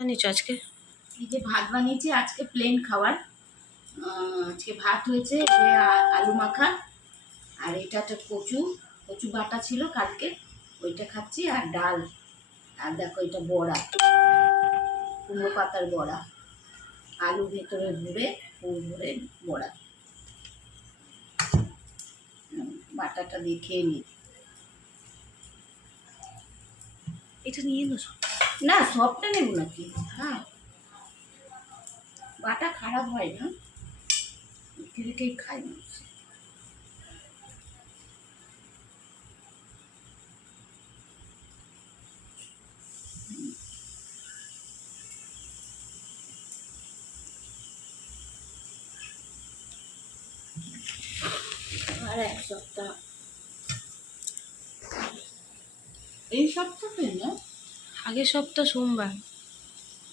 বানিয়েছো আজকে? এই যে ভাত বানিয়েছি আজকে প্লেন খাবার। আজকে ভাত হয়েছে, আলু মাখা, আর এটা তো কচু কচু বাটা ছিল কালকে, ওইটা খাচ্ছি, আর ডাল, আর দেখো এটা বড়া, কুমড়ো পাতার বড়া, আলু ভেতরে ভরে পুর ভরে বড়া। বাটাটা দিয়ে খেয়ে নি। এটা নিয়ে এলো না, সবটা নেব নাকি? হ্যাঁ, বাটা খারাপ হয় না, রেখেই খাই না। আর এক সপ্তাহ, এই সপ্তাহে না, আগের সপ্তাহ সোমবার,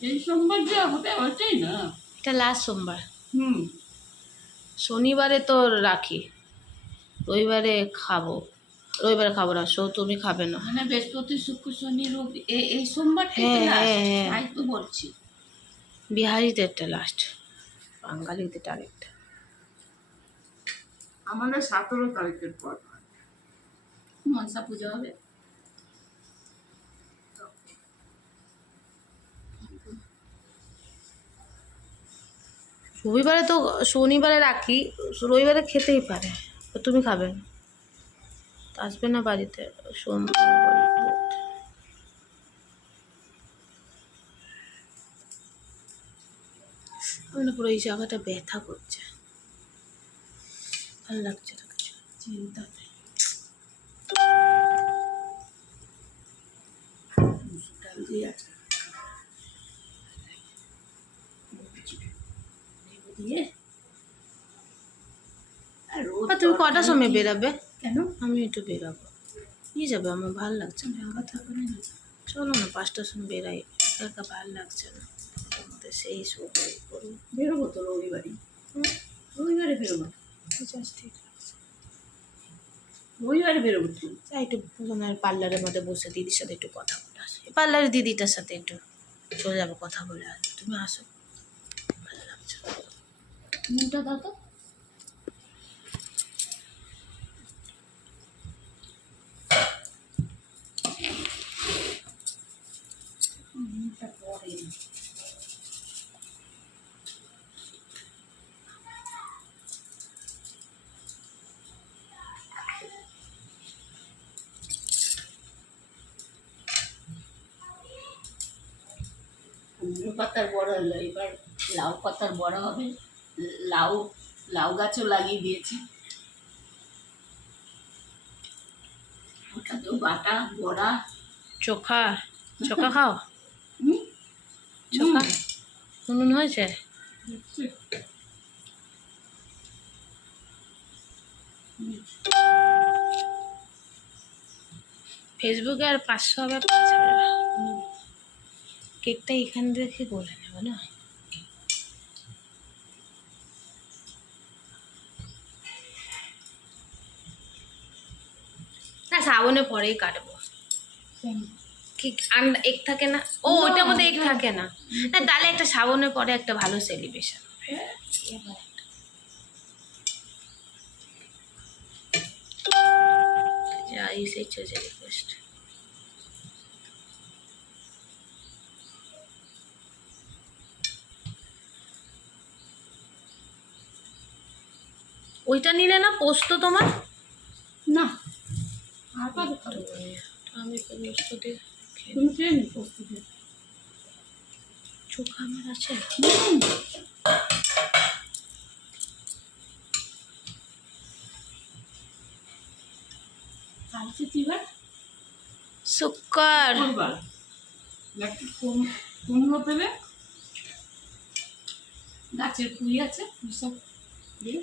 এই সোমবার যা হবে ওইটাই না, এটা লাস্ট সোমবার। হুম, শনিবারে তো রাখি, রবিবারে খাবো, রবিবারে খাবো না, তুমি খাবে না। মানে বৃহস্পতি শুক্র শনি রবি এই সোমবার থেকে হ্যাঁ লাস্ট, হ্যাঁ হ্যাঁ, তাই তো বলছি। বিহারিদেরটা লাস্ট, বাঙালিদের আরেকটা। আমাদের 17 তারিখের পর মনসা পুজো হবে। রবিবারে তো, শনিবারে রাখি, রবিবারে খেতেই পারে, তো তুমি খাবে না, আসবে না বাড়িতে সোমবার বুধ। আমার পুরো এই জায়গাটা ব্যথা করছে, ভালো লাগছে না কিছু, চিন্তা নেই। ডাল দিয়ে আছে দিয়ে। আর তুমি কটার সময় বেরাবে? কেন? আমি একটু বেরাবো, নিয়ে যাবে, আমার ভালো লাগছে না, একা থাকবে না। চলো না 5টার সময় বেরাই, একা ভালো লাগছে না, সেই সময় করবো। বেরোবো তো রবিবারই, রবিবারে বেরোবো, ঠিক আছে, রবিবারে বেরোবো তো। যাই একটু পার্লারের মধ্যে বসে দিদির সাথে একটু কথা বলে আসি, পার্লারের দিদিটার সাথে একটু চলে যাবো, কথা বলে আসি, তুমি আসো, ভালো লাগছে। নুনটা দাও তো। নুনটা পরে কুমড়ো পাতার বড়া হলো, এবার লাউ পাতার বড়া হবে। লাউ লাউ গাছও লাগিয়ে দিয়েছি, ওটাতেও বাটা বড়া। চোখা, চোখা খাও, হুম, চোখা নুন হয়েছে? ফেসবুকে আর 500 আবার পাওয়া যাবে না। কেকটা এখান থেকে বলে নেবো না, না শ্রাবণে পরেই কাটবো। কেক এক থাকে না, ও ওইটার মধ্যে এক থাকে না, না তাহলে একটা শ্রাবণের পরে একটা ভালো সেলিব্রেশন। এসেছে রিকোয়েস্ট, ওইটা নিলে না পোস্ত তোমার? না, আর পাবো আমি পোস্ত দিয়ে তুমি খেয়ে নি পোস্ত দিয়ে। চোখা আমার আছে। কালকে কি বার? শুক্র। একটু কুমড়ো পেলে, গাছের পুঁই আছে, সব দিয়ে